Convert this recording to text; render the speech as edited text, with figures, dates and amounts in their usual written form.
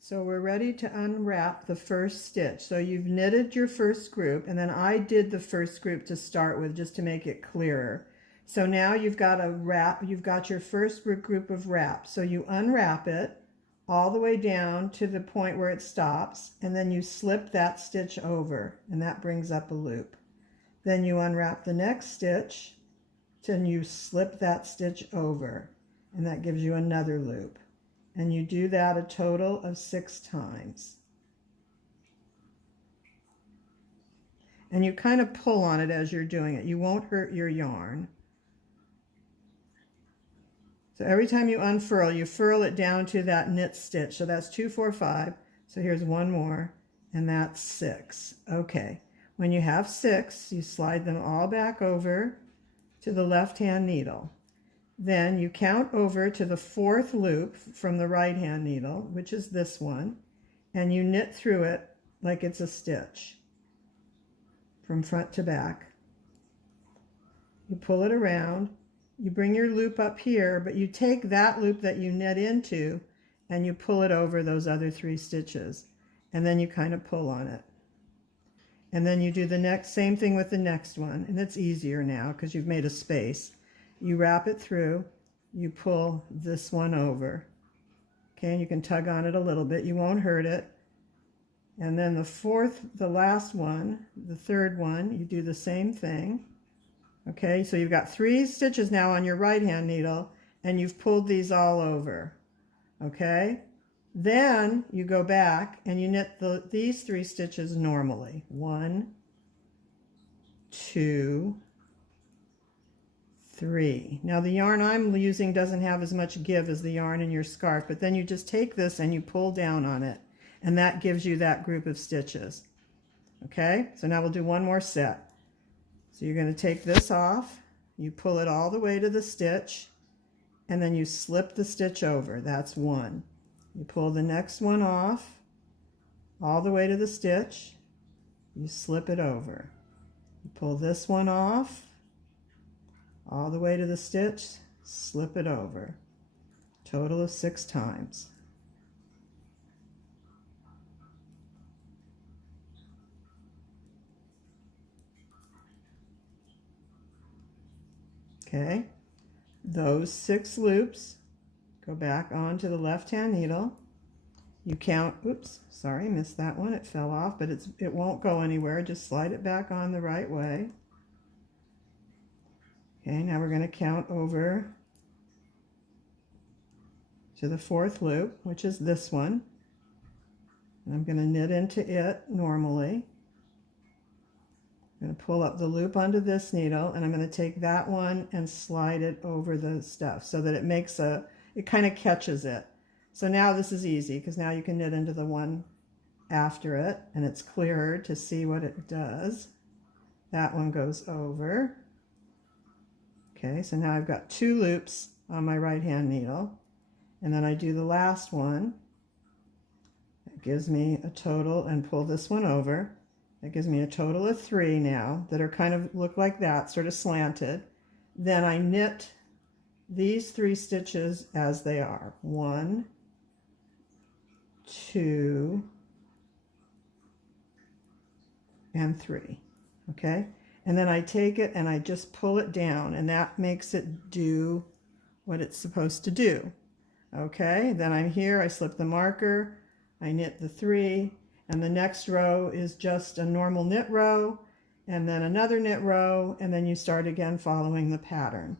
So we're ready to unwrap the first stitch. So you've knitted your first group, and then I did the first group to start with just to make it clearer. So now you've got a wrap, you've got your first group of wraps. So you unwrap it all the way down to the point where it stops, and then you slip that stitch over, and that brings up a loop. Then you unwrap the next stitch, and you slip that stitch over, and that gives you another loop. And you do that a total of 6 times. And you kind of pull on it as you're doing it. You won't hurt your yarn. So every time you unfurl, you furl it down to that knit stitch. So that's 2, 4, 5. So here's one more, and that's 6. Okay. When you have 6, you slide them all back over to the left-hand needle. Then you count over to the 4th loop from the right-hand needle, which is this one, and you knit through it like it's a stitch from front to back. You pull it around, you bring your loop up here, but you take that loop that you knit into and you pull it over those other 3 stitches, and then you kind of pull on it. And then you do the same thing with the next one, and it's easier now because you've made a space. You wrap it through, you pull this one over. Okay, and you can tug on it a little bit, you won't hurt it. And then the last one, the 3rd one, you do the same thing. Okay, so you've got 3 stitches now on your right-hand needle, and you've pulled these all over. Okay, then you go back and you knit these 3 stitches normally. 1, 2, 3. Now the yarn I'm using doesn't have as much give as the yarn in your scarf, but then you just take this and you pull down on it, and that gives you that group of stitches. Okay, so now we'll do one more set. So you're going to take this off, you pull it all the way to the stitch, and then you slip the stitch over. That's 1. You pull the next one off all the way to the stitch, you slip it over. You pull this one off all the way to the stitch, slip it over. Total of 6 times. Okay, those 6 loops go back onto the left-hand needle. You count, oops, sorry, missed that one, it fell off, but it won't go anywhere. Just slide it back on the right way. Okay, now we're going to count over to the 4th loop, which is this one. And I'm going to knit into it normally. I'm going to pull up the loop onto this needle, and I'm going to take that one and slide it over the stuff so that it kind of catches it. So now this is easy because now you can knit into the one after it, and it's clearer to see what it does. That one goes over. Okay, so now I've got 2 loops on my right-hand needle, and then I do the last one. That gives me a total, and pull this one over. That gives me a total of 3 now that are kind of look like that, sort of slanted. Then I knit these 3 stitches as they are. 1, 2, and 3. Okay? And then I take it and I just pull it down, and that makes it do what it's supposed to do. Okay, then I'm here, I slip the marker, I knit the 3, and the next row is just a normal knit row, and then another knit row, and then you start again following the pattern.